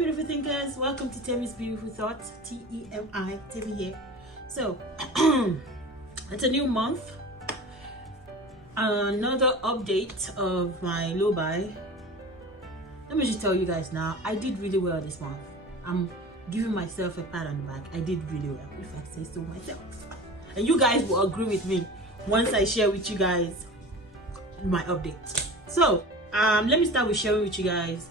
beautiful thinkers, welcome to Temi's Beautiful Thoughts. T-E-M-I, Temi here. So it's a new month, another update of my low buy. Let me just tell you guys now, I did really well this month. I'm giving myself a pat on the back. I did really well, if I say so myself, and you guys will agree with me once I share with you guys my update. So let me start with sharing with you guys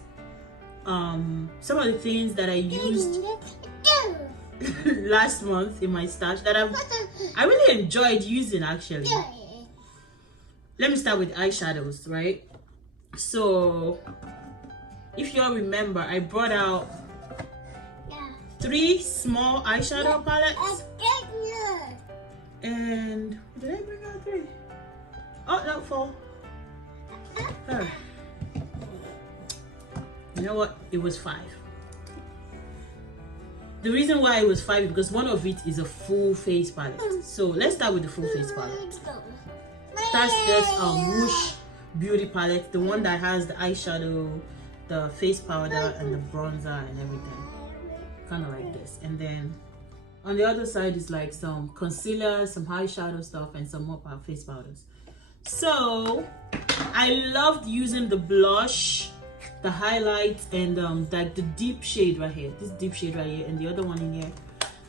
some of the things that I used last month in my stash that I really enjoyed using actually. Let me start with eyeshadows, right? So if you all remember, I brought out 3 small eyeshadow palettes. And did I bring out 3? Oh, no, 4. You know what? It was 5. The reason why it was 5 is because one of it is a full face palette. So let's start with the full face palette. That's this Whoosh Beauty palette, the one that has the eyeshadow, the face powder, and the bronzer and everything. Kind of like this. And then on the other side is like some concealer, some eyeshadow stuff, and some more face powders. So I loved using the blush, the highlights, and like the deep shade right here, this deep shade right here, and the other one in here.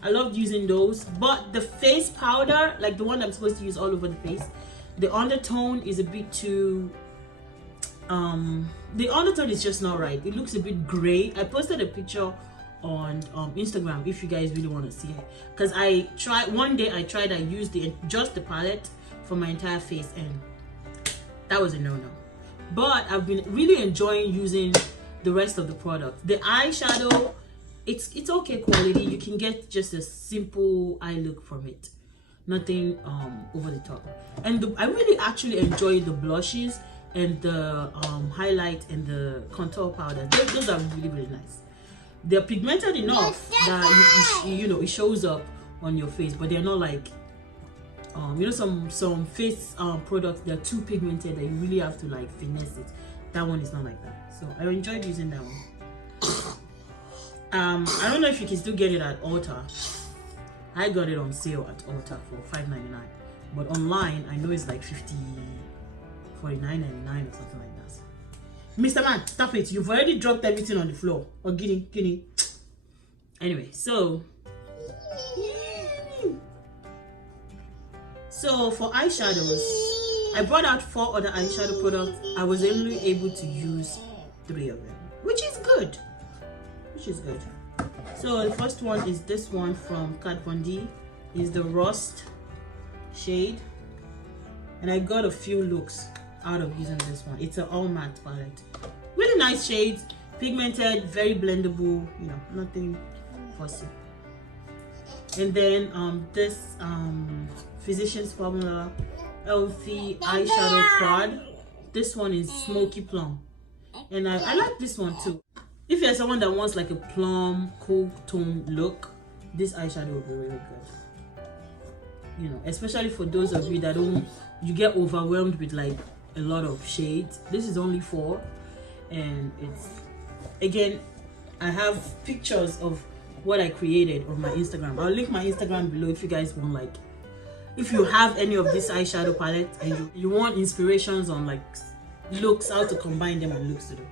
I loved using those. But the face powder, like the one I'm supposed to use all over the face, the undertone is a bit too the undertone is just not right. It looks a bit gray. I posted a picture on Instagram if you guys really want to see it, because I used just the palette for my entire face, and that was a no-no. But I've been really enjoying using the rest of the product. The eyeshadow, it's okay quality. You can get just a simple eye look from it, nothing over the top. And I really actually enjoy the blushes and the highlight and the contour powder. Those are really nice. They're pigmented enough that you know it shows up on your face, but they're not like you know, some face products, they're too pigmented that you really have to like finesse it. That one is not like that. So I enjoyed using that one. I don't know if you can still get it at Ulta. I got it on sale at Ulta for $5.99, but online I know it's like $49.99 or something like that. Mr. Man, stop it! You've already dropped everything on the floor. Or guinea. Anyway, so for eyeshadows, I brought out 4 other eyeshadow products. I was only able to use 3 of them, which is good. So the first one is this one from Kat Von D. Is the Rust shade, and I got a few looks out of using this one. It's an all matte palette. Really nice shades, pigmented, very blendable. You know, nothing fussy. And then this Physicians Formula Healthy Eyeshadow Quad. This one is Smoky Plum, and I like this one too. If you're someone that wants like a plum, cool tone look, this eyeshadow will be really good. You know, especially for those of you that you get overwhelmed with like a lot of shades. This is only 4, and it's, again, I have pictures of what I created on my Instagram. I'll link my Instagram below if you guys want, like, if you have any of this eyeshadow palette and you want inspirations on like looks, how to combine them and looks to do.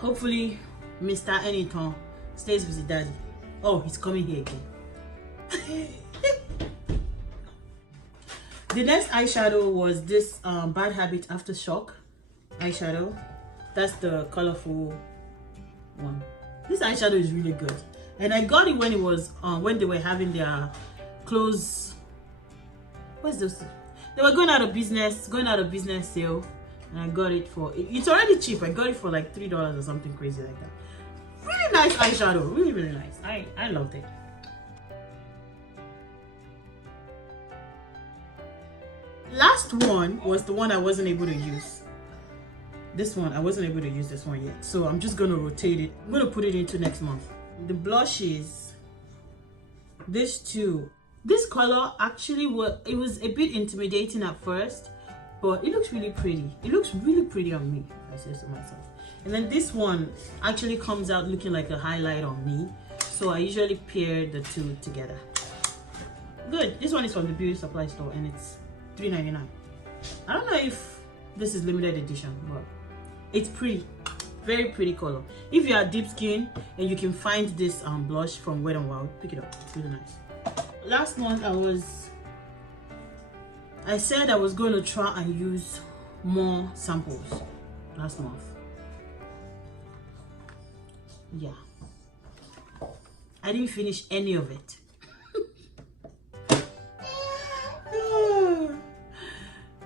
Hopefully Mr. Anyton stays with his daddy. Oh, he's coming here again. The next eyeshadow was this Bad Habit Aftershock eyeshadow. That's the colorful one. This eyeshadow is really good, and I got it when it was when they were having their clothes. What's this? They were going out of business sale, and I got it for. It's already cheap. I got it for like $3 or something crazy like that. Really nice eyeshadow. Really nice. I loved it. Last one was the one I wasn't able to use. This one, I wasn't able to use this one yet. So I'm just going to rotate it. I'm going to put it into next month. The blushes, this too. This color actually it was a bit intimidating at first, but it looks really pretty. It looks really pretty on me, if I say so myself. And then this one actually comes out looking like a highlight on me. So I usually pair the two together. Good. This one is from the beauty supply store and it's $3.99. I don't know if this is limited edition, but it's pretty. Very pretty color. If you are deep skin and you can find this blush from Wet n Wild, pick it up. It's really nice. Last month I said I was going to try and use more samples last month. Yeah. I didn't finish any of it.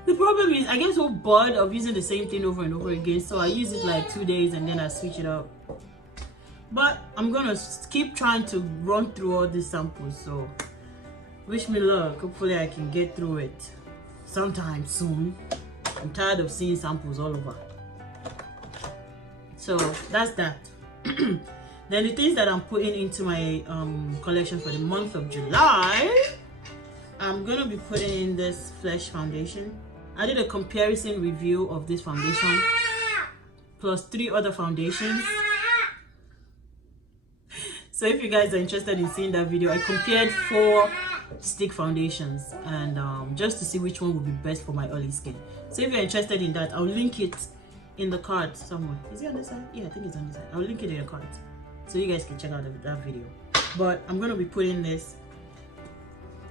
The problem is I get so bored of using the same thing over and over again, so I use it like 2 days and then I switch it up. But I'm gonna keep trying to run through all these samples, so wish me luck. Hopefully I can get through it sometime soon. I'm tired of seeing samples all over. So that's that. Then the things that I'm putting into my collection for the month of July, I'm gonna be putting in this Flesh foundation. I did a comparison review of this foundation plus 3 other foundations. So if you guys are interested in seeing that video, I compared 4 stick foundations and just to see which one would be best for my oily skin. So if you're interested in that, I'll link it in the card somewhere. Is it on this side? Yeah, I think it's on this side. I'll link it in the card so you guys can check out that video. But I'm gonna be putting this.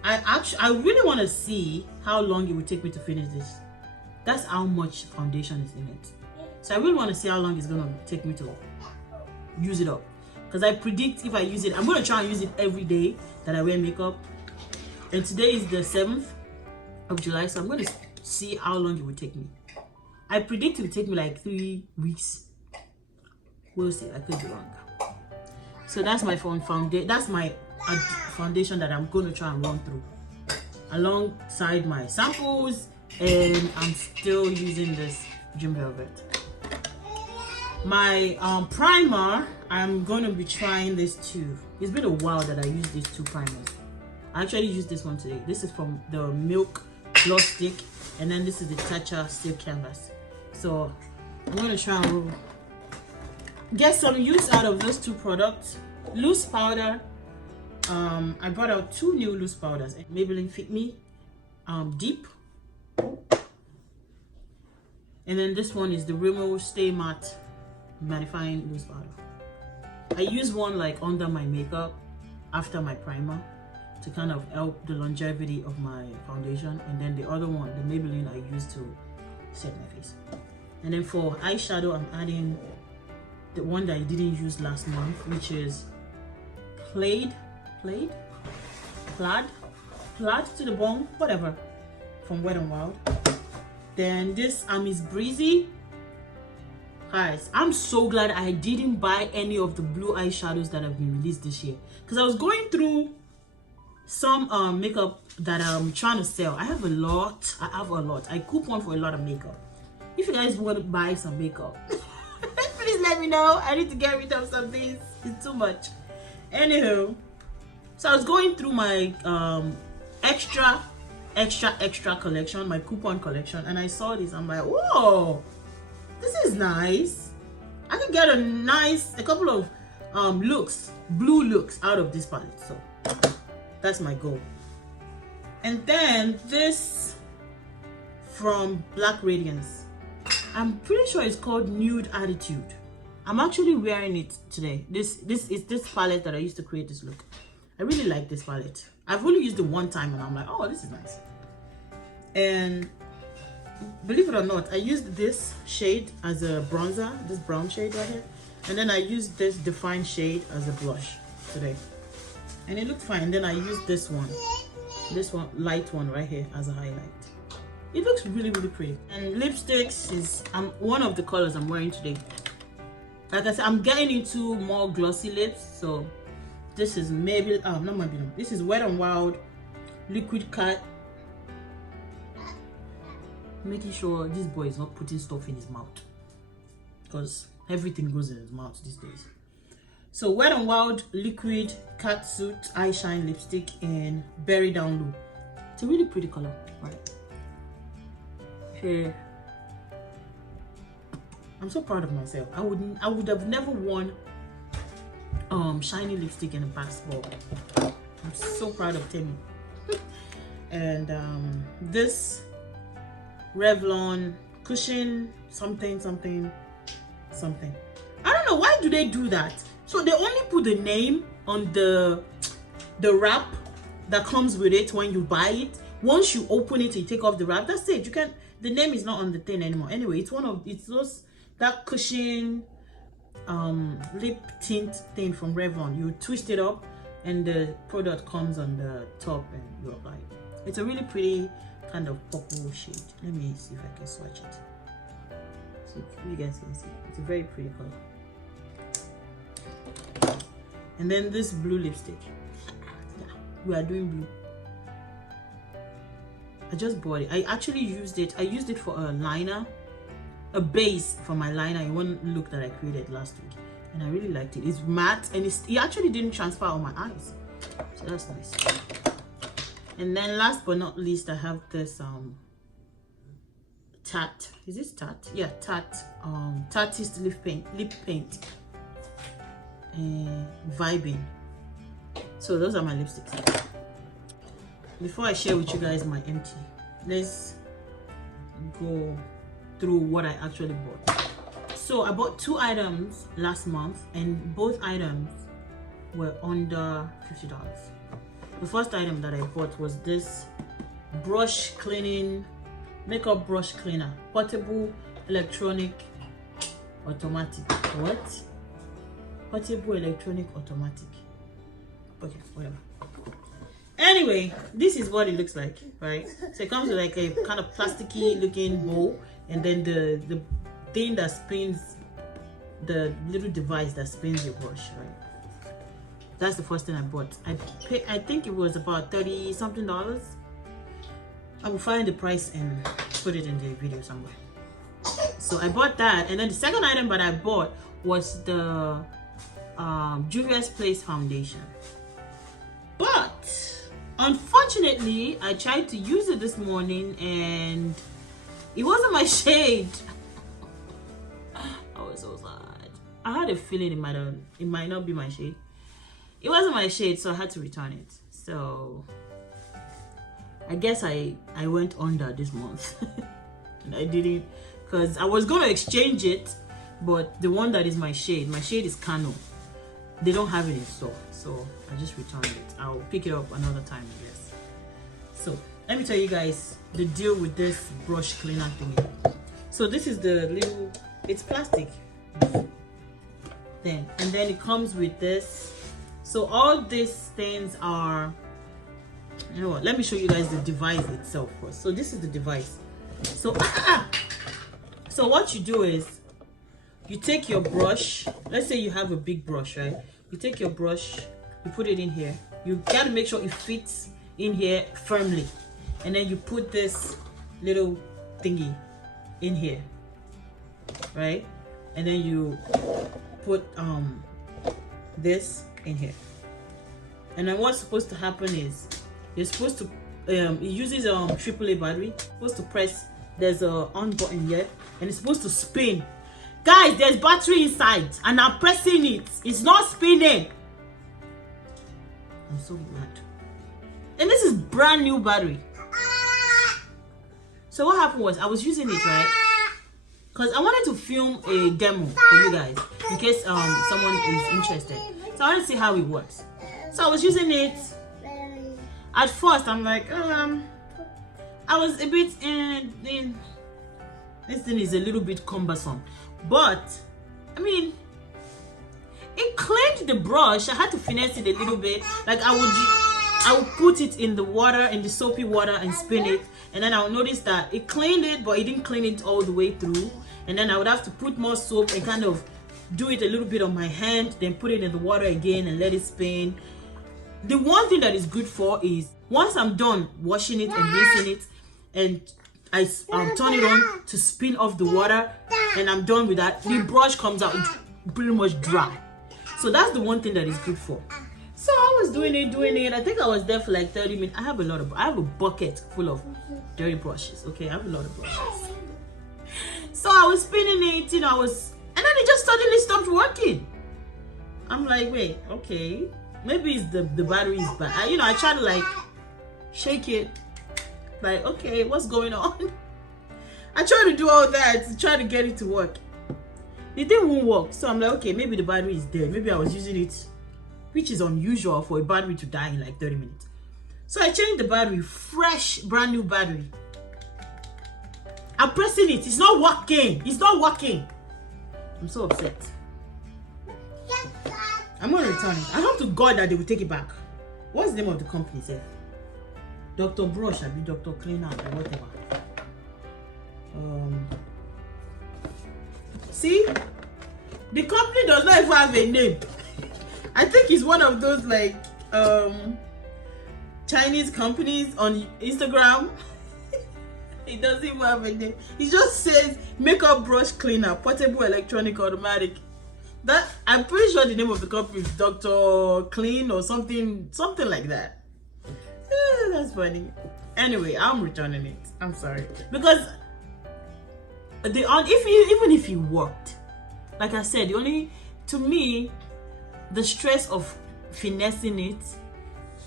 I really want to see how long it would take me to finish this. That's how much foundation is in it. So I really want to see how long it's gonna take me to use it up. Because I predict if I use it, I'm gonna try and use it every day that I wear makeup. And today is the 7th of July, so I'm gonna see how long it would take me. I predict it will take me like 3 weeks. We'll see. I could be wrong. So that's my foundation. That's my foundation that I'm going to try and run through alongside my samples, and I'm still using this Dream Velvet. My primer, I'm going to be trying this too. It's been a while that I used these 2 primers. I actually used this one today. This is from the Milk Gloss Stick, and then this is the Tatcha Silk Canvas. So I'm going to try and get some use out of those 2 products. Loose powder. I brought out 2 new loose powders. Maybelline Fit Me Deep. And then this one is the Rimmel Stay Matte Mattifying Loose Powder. I use one like under my makeup after my primer to kind of help the longevity of my foundation. And then the other one, the Maybelline, I use to set my face. And then for eyeshadow, I'm adding the one that I didn't use last month, which is Plaid to the Bone, whatever, from Wet n Wild. Then this Miss Breezy. Guys, I'm so glad I didn't buy any of the blue eyeshadows that have been released this year, because I was going through some makeup that I'm trying to sell. I have a lot. I coupon for a lot of makeup. If you guys want to buy some makeup, please let me know. I need to get rid of some things. It's too much. Anywho, so I was going through my extra collection, my coupon collection, and I saw this. I'm like, whoa, this is nice. I could get a couple of blue looks out of this palette. So that's my goal. And then this from Black Radiance. I'm pretty sure it's called Nude Attitude. I'm actually wearing it today. This is this palette that I used to create this look. I really like this palette. I've only used it one time and I'm like, oh, this is nice. And believe it or not, I used this shade as a bronzer, this brown shade right here. And then I used this defined shade as a blush today. And it looked fine. Then I used this one light one right here as a highlight. It looks really, really pretty. And lipsticks is one of the colors I'm wearing today. Like I said, I'm getting into more glossy lips. So this is this is Wet n Wild Liquid Cut. Making sure this boy is not putting stuff in his mouth, because everything goes in his mouth these days. So Wet n Wild Liquid Catsuit Eye Shine Lipstick in Berry Down Low. It's a really pretty color, right? Here. I'm so proud of myself. I would have never worn shiny lipstick in a basketball. I'm so proud of Temi. And this Revlon cushion something. I don't know, why do they do that? So they only put the name on the wrap that comes with it when you buy it. Once you open it, you take off the wrap. That's it. You can't. The name is not on the thing anymore. Anyway, it's those that cushion lip tint thing from Revlon. You twist it up, and the product comes on the top, and you apply it. It's a really pretty kind of purple shade. Let me see if I can swatch it. So you guys can see. It's a very pretty color. And then this blue lipstick. Yeah, we are doing blue. I just bought it. I actually used it. I used it for a liner, a base for my liner in one look that I created last week, and I really liked it. It's matte, and it actually didn't transfer on my eyes, so that's nice. And then last but not least, I have this Tarte. Is this Tarte? Yeah, Tarte. Tarteist lip paint. Vibing. So those are my lipsticks. Before I share with you guys my empty, let's go through what I actually bought. So I bought 2 items last month, and both items were under $50. The first item that I bought was this brush cleaning, makeup brush cleaner, portable, electronic, automatic. What? Portable, electronic, automatic. Okay, whatever. Anyway, this is what it looks like, right? So it comes with like a kind of plasticky looking bowl, and then the thing that spins, the little device that spins your brush, right? That's the first thing I bought. I think it was about $30 something. I will find the price and put it in the video somewhere. So I bought that, and then the second item that I bought was the Juvia's Place foundation. But unfortunately, I tried to use it this morning and it wasn't my shade. I was so sad. I had a feeling it might not be my shade. It wasn't my shade, so I had to return it. So I guess I went under this month. And I didn't, because I was going to exchange it, but the one that is my shade is Kano. They don't have it in store, so I just returned it. I'll pick it up another time, I guess. So let me tell you guys the deal with this brush cleaner thingy. So this is the little, it's plastic thing, and then it comes with this. So all these things are, you know what, let me show you guys the device itself first. So this is the device. So so what you do is you take your brush. Let's say you have a big brush, right? You take your brush, you put it in here. You gotta make sure it fits in here firmly, and then you put this little thingy in here, right? And then you put this in here, and then what's supposed to happen is you're supposed to it uses AAA battery. You're supposed to press, there's a on button here, and it's supposed to spin. Guys, there's battery inside and I'm pressing it. It's not spinning. I'm so mad. And this is brand new battery. So what happened was I was using it, right? Because I wanted to film a demo for you guys in case someone is interested. So I want to see how it works. So I was using it. At first, I'm like, I was a bit in. This thing is a little bit cumbersome. But I mean, it cleaned the brush. I had to finesse it a little bit. Like I would put it in the water, in the soapy water, and spin it, and then I would notice that it cleaned it, but it didn't clean it all the way through. And then I would have to put more soap and kind of do it a little bit on my hand, then put it in the water again and let it spin. The one thing that is good for is once I'm done washing it and rinsing it, and I turn it on to spin off the water, and I'm done with that, the brush comes out pretty much dry. So that's the one thing that is good for. So I was doing it. I think I was there for like 30 minutes. I have a bucket full of dirty brushes. Okay, I have a lot of brushes. So I was spinning it, you know, and then it just suddenly stopped working. I'm like, wait, okay, maybe it's the battery is bad. I try to like shake it, like, okay, what's going on? I try to do all that to try to get it to work. It didn't work, so I'm like, okay, maybe the battery is dead. Maybe I was using it, which is unusual for a battery to die in like 30 minutes. So I changed the battery, fresh, brand new battery. I'm pressing it. It's not working. It's not working. I'm so upset. I'm going to return it. I hope to God that they will take it back. What's the name of the company, sir? Dr. Brush, I be Dr. Cleaner or whatever. See? The company does not even have a name. I think it's one of those like Chinese companies on Instagram. It doesn't even have a name. It just says makeup brush cleaner, portable, electronic, automatic. That, I'm pretty sure the name of the company is Dr. Clean or something like that. That's funny. Anyway, I'm returning it. I'm sorry, because even if it worked, like I said, to me, the stress of finessing it,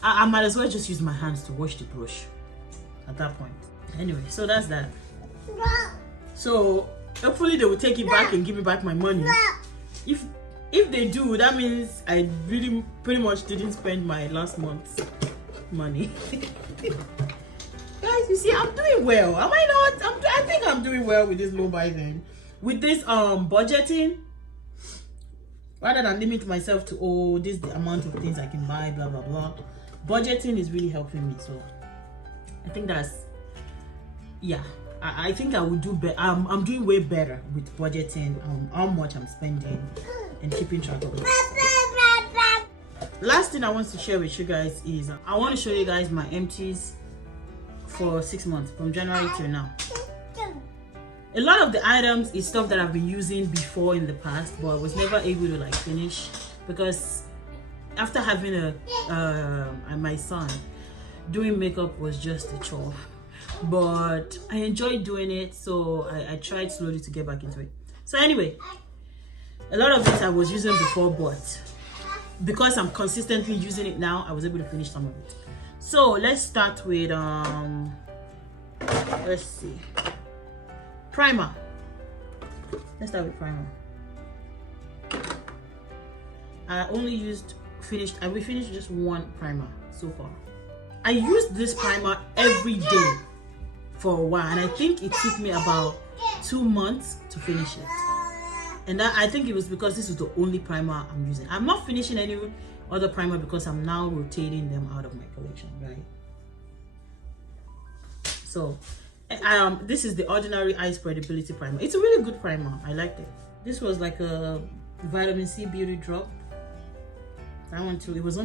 I might as well just use my hands to wash the brush at that point. Anyway, so that's that. So hopefully they will take it back and give me back my money. If they do, that means I really pretty much didn't spend my last month's money. Guys, you see, I'm doing well. Am I not? I think I'm doing well with this low buy then. With this budgeting, rather than limit myself to this is the amount of things I can buy, blah blah blah. Budgeting is really helping me. So I think that's, yeah, I think I would do better. I'm doing way better with budgeting, how much I'm spending and keeping track of it. Last thing I want to share with you guys is I want to show you guys my empties for 6 months from January till now. A lot of the items is stuff that I've been using before in the past, but I was never able to like finish because after having my son, doing makeup was just a chore. But I enjoyed doing it, so I tried slowly to get back into it. So anyway, a lot of it I was using before, but because I'm consistently using it now, I was able to finish some of it. So let's start with let's see, primer. Let's start with primer. I finished just one primer so far. I used this primer every day for a while, and I think it took me about 2 months to finish it. And I think it was because this is the only primer I'm using. I'm not finishing any other primer because I'm now rotating them out of my collection, right? So this is the Ordinary Eye Spreadability Primer. It's a really good primer. I liked it. This was like a vitamin C beauty drop. That one too. It was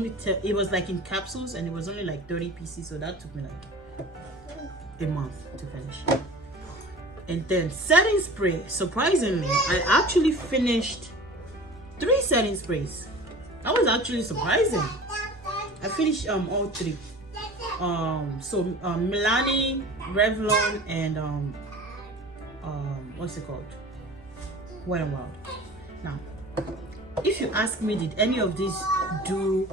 like in capsules, and it was only like 30 pieces, so that took me like a month to finish. And then setting spray. Surprisingly, I actually finished 3 setting sprays. That was actually surprising. I finished all 3. Milani, Revlon, and what's it called? Wet n Wild. Now, if you ask me, did any of these do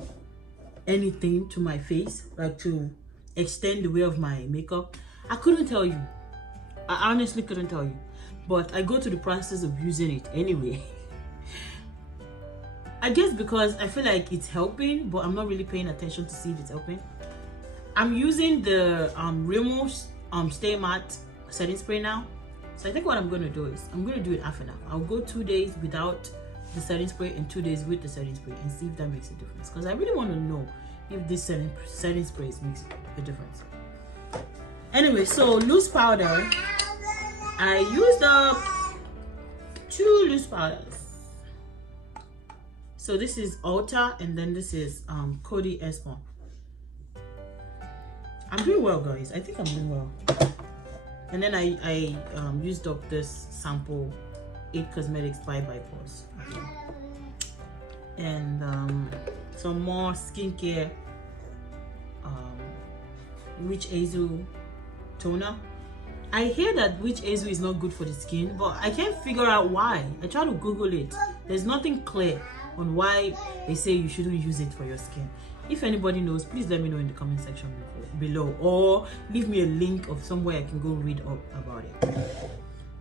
anything to my face, like to extend the way of my makeup? I couldn't tell you. I honestly couldn't tell you, but I go through the process of using it anyway. I guess because I feel like it's helping, but I'm not really paying attention to see if it's helping. I'm using the Rimmel Stay Matte setting spray now. So I think what I'm going to do is I'm going to do it half and half. I'll go 2 days without the setting spray and 2 days with the setting spray and see if that makes a difference, because I really want to know if this setting sprays makes a difference. Anyway, so loose powder, I used up 2 loose powders. So this is Ulta, and then this is Coty Airspun. I'm doing well, guys. I think I'm doing well. And then I used up this sample 8 Cosmetics by Pores. Okay. And some more skincare Witch Hazel toner. I hear that witch hazel is not good for the skin, but I can't figure out why. I try to Google it. There's nothing clear on why they say you shouldn't use it for your skin. If anybody knows, please let me know in the comment section below, or leave me a link of somewhere I can go read up about it.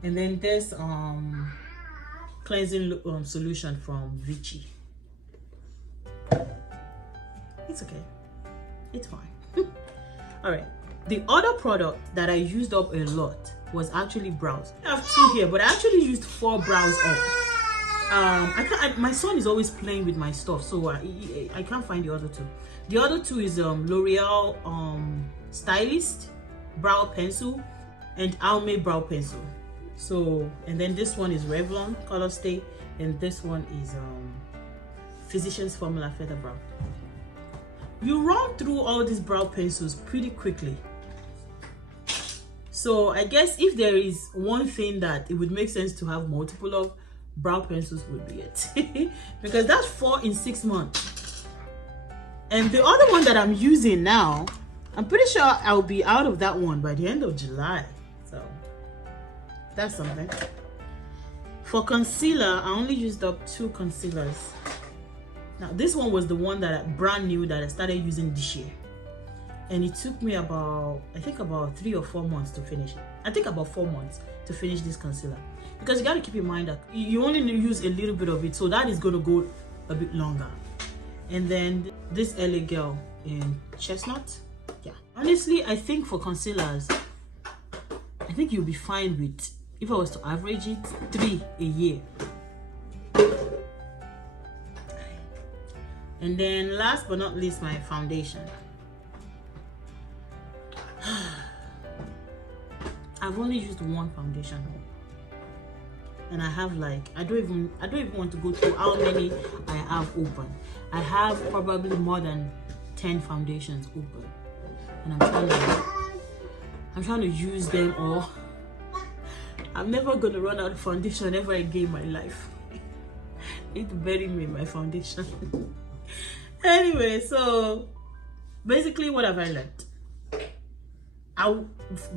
And then there's cleansing solution from Vichy. It's okay, it's fine. All right, the other product that I used up a lot was actually brows. I have 2 here, but I actually used 4 brows up. My son is always playing with my stuff, so I can't find the other 2. The other 2 is L'Oreal Stylist brow pencil and Almay brow pencil. So, and then this one is Revlon Color Stay, and this one is Physicians Formula Feather Brow. You run through all these brow pencils pretty quickly. So I guess if there is one thing that it would make sense to have multiple of, brow pencils would be it. Because that's 4 in 6 months. And the other one that I'm using now, I'm pretty sure I'll be out of that one by the end of July. So that's something. For concealer, I only used up 2 concealers. Now this one was the one that brand new that I started using this year, and it took me about, I think about 3 or 4 months to finish it. I think about 4 months to finish this concealer, because you got to keep in mind that you only use a little bit of it, so that is going to go a bit longer. And then this LA Girl in Chestnut. Yeah, honestly, I think for concealers, I think you'll be fine with, if I was to average it, 3 a year. And then last but not least, my foundation. I've only used 1 foundation, and I have like, I don't even want to go through how many I have open. I have probably more than 10 foundations open, and I'm trying to use them all. I'm never gonna run out of foundation ever again in my life. It's bury me in my foundation. Anyway, so basically what have I learned?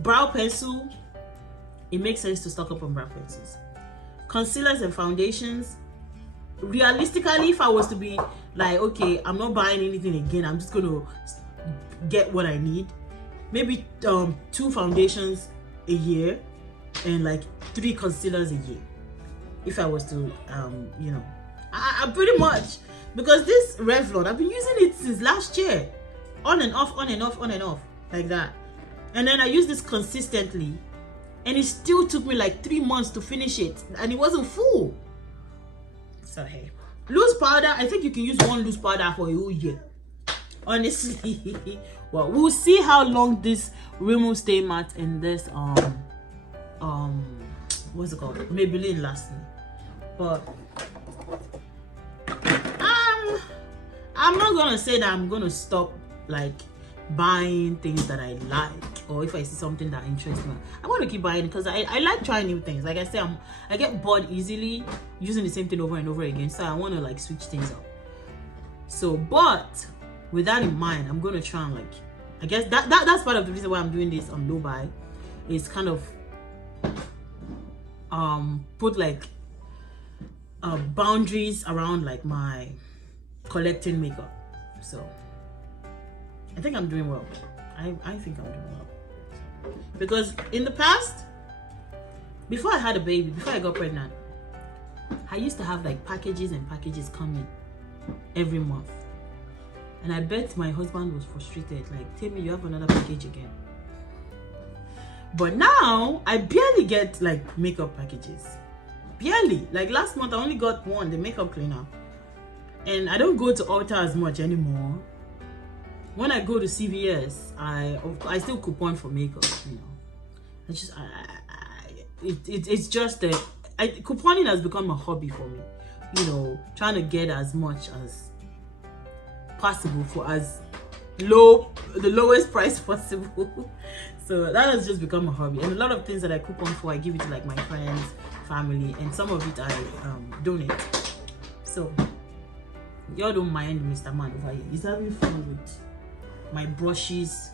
Brow pencil, it makes sense to stock up on brow pencils. Concealers and foundations, realistically, if I was to be like, okay, I'm not buying anything again, I'm just gonna get what I need, maybe 2 foundations a year and like 3 concealers a year, if I was to you know, I pretty much, because this Revlon, I've been using it since last year, on and off, on and off, on and off, like that. And then I use this consistently, and it still took me like 3 months to finish it, and it wasn't full. So hey, loose powder, I think you can use 1 loose powder for a whole year, honestly. Well, we'll see how long this Rimmel Stay Matte and this what's it called, Maybelline lasts me. But I'm not gonna say that I'm gonna stop like buying things that I like, or if I see something that interests me, I'm gonna keep buying, because I like trying new things. Like I say, I get bored easily using the same thing over and over again, so I want to like switch things up. So, but with that in mind, I'm gonna try and like, I guess that's part of the reason why I'm doing this on low buy, is kind of put like boundaries around like my collecting makeup. So I think I'm doing well. I think I'm doing well, because in the past, before I had a baby, before I got pregnant, I used to have like packages and packages coming every month, and I bet my husband was frustrated, like, tell me you have another package again. But now I barely get like makeup packages, barely. Like last month I only got 1, the makeup cleaner, and I don't go to Ulta as much anymore. When I go to CVS, I still coupon for makeup, you know. It's just that couponing has become a hobby for me, you know, trying to get as much as possible for the lowest price possible. So that has just become a hobby, and a lot of things that I coupon for, I give it to like my friends, family, and some of it I donate. So y'all don't mind Mr. Man over here. He's having fun with my brushes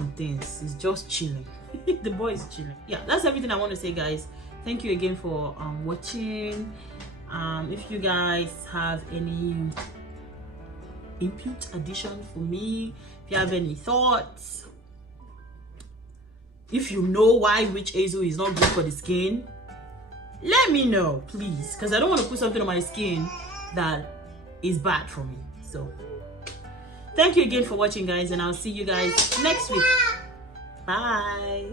and things. He's just chilling. The boy is chilling. Yeah, that's everything I want to say, guys. Thank you again for watching. If you guys have any input, addition for me, if you have any thoughts, if you know why witch hazel is not good for the skin, let me know, please, because I don't want to put something on my skin that is bad for me. So thank you again for watching, guys, and I'll see you guys next week. Bye.